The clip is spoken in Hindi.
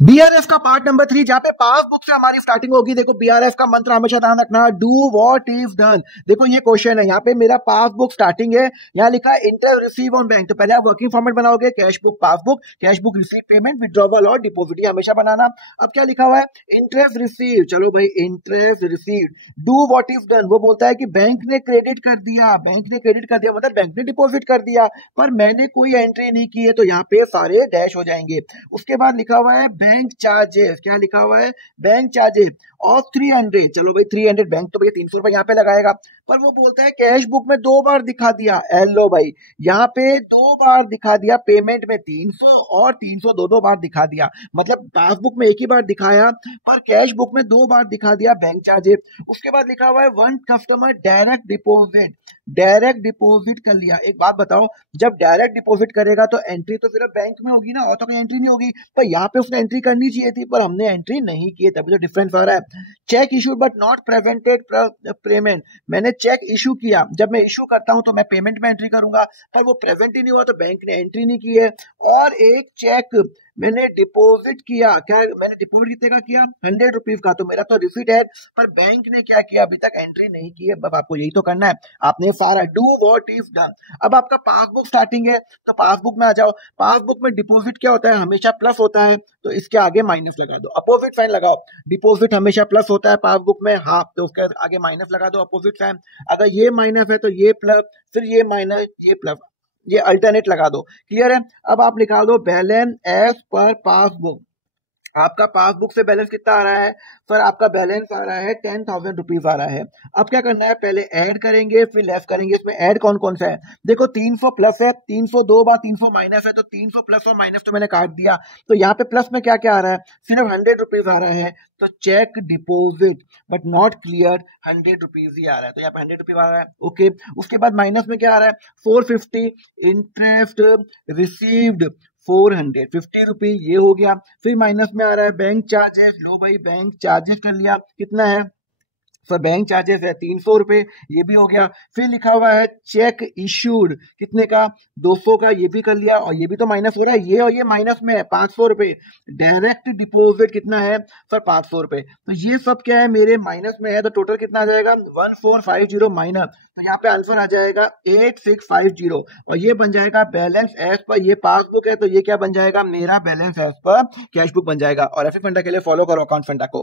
बीआरएफ का पार्ट नंबर 3 जहां पे पासबुक से हमारी स्टार्टिंग होगी। देखो बीआरएफ का मंत्र हमेशा ध्यान रखना, डू व्हाट इफ डन। देखो ये क्वेश्चन है, यहाँ पे मेरा पासबुक स्टार्टिंग है, यहाँ लिखा है इंटरेस्ट रिसीव ऑन बैंक। तो पहले आप वर्किंग फॉर्मेट बनाओगे, cash book passbook, cash book receive payment withdrawal और डिपॉजिट, ये हमेशा बनाना। अब क्या लिखा हुआ है, इंटरेस्ट रिसीव। चलो भाई interest receive, do what if done. वो बोलता है कि बैंक ने क्रेडिट कर दिया, बैंक ने क्रेडिट कर दिया मतलब बैंक ने डिपॉजिट कर दिया, पर मैंने कोई एंट्री नहीं की है, तो यहाँ पे सारे डैश हो जाएंगे। उसके बाद लिखा हुआ है बैंक चार्जेस, क्या लिखा हुआ है, बैंक चार्जेस ऑफ 300। चलो भाई 300, बैंक तो भैया 300 रुपए यहाँ पे लगाएगा, पर वो बोलता है कैश बुक में 2 बार दिखा दिया। लो भाई यहाँ पे 2 बार दिखा दिया, पेमेंट में 300 और 300 दो बार दिखा दिया, मतलब पासबुक में एक ही बार दिखाया पर कैश बुक में 2 बार दिखा दिया बैंक चार्जेस। उसके बाद लिखा हुआ है one customer direct deposit, direct deposit कर लिया। एक बात बताओ, जब डायरेक्ट डिपॉजिट करेगा तो एंट्री तो सिर्फ बैंक में होगी ना, और तो कोई एंट्री नहीं होगी, पर यहाँ पे उसने एंट्री करनी चाहिए थी पर हमने एंट्री नहीं की है, तभी तो डिफरेंस आ रहा है। Check issued but not presented payment, मैंने चेक इशू किया, जब मैं इशू करता हूं तो मैं पेमेंट में एंट्री करूंगा, पर वो प्रेजेंट ही नहीं हुआ तो बैंक ने एंट्री नहीं की है। और एक चेक मैंने डिपॉजिट किया, क्या मैंने डिपॉजिट कितने का किया, 100 रुपीज का, तो मेरा तो रिसीट है, पर बैंक ने क्या किया, अभी तक एंट्री नहीं की है। बस आपको यही तो करना है, आपने सारा डू व्हाट इफ डन। अब आपका पासबुक स्टार्टिंग है तो पासबुक में आ जाओ। पासबुक में डिपॉजिट क्या होता है, हमेशा प्लस होता है, तो इसके आगे माइनस लगा दो, अपोजिट साइन लगाओ। डिपॉजिट हमेशा प्लस होता है पासबुक में, हाँ, तो उसके आगे माइनस लगा दो, अपोजिट साइन। अगर ये माइनस है तो ये प्लस, फिर ये माइनस, ये प्लस, ये अल्टरनेट लगा दो। क्लियर है। अब आप निकाल दो बैलेंस एज पर पासबुक। आपका पासबुक से बैलेंस कितना आ रहा है सर, आपका बैलेंस आ रहा है 10,000 रुपीज आ रहा है। अब क्या करना है, पहले ऐड करेंगे फिर लेस करेंगे। इसमें ऐड कौन कौन सा है, देखो 300 प्लस है, 300 2 बार 300 माइनस है, तो 300 प्लस और माइनस तो मैंने काट दिया। तो यहाँ पे प्लस में क्या क्या आ रहा है, सिर्फ 100 रुपीज आ रहा है, तो cheque deposit but not clear 100 rupees ही आ रहा है, तो यहाँ पे 100 रुपीज आ रहा है। ओके, उसके बाद माइनस में क्या आ रहा है, 450 इंटरेस्ट रिसीव्ड 450 रुपीज, ये हो गया। फिर माइनस में आ रहा है बैंक चार्जेस, लो भाई बैंक चार्जेस कर लिया, कितना है सर, बैंक चार्जेस है 300 रुपए, ये भी हो गया। फिर लिखा हुआ है चेक इश्यूड, कितने का, 200 का, ये भी कर लिया, और ये भी तो माइनस हो रहा है, ये और ये माइनस में है 500 रुपए। डायरेक्ट डिपॉजिट कितना है सर, 500 रुपए, तो ये सब क्या है मेरे माइनस में है, तो टोटल कितना आ जाएगा 1450 माइनस, तो यहाँ पे आंसर आ जाएगा 8650, और ये बन जाएगा बैलेंस एज पर, ये पासबुक है तो ये क्या बन जाएगा, मेरा balance as per cash book बन जाएगा। और एफ फंडा के लिए फॉलो करो अकाउंट फंडा को।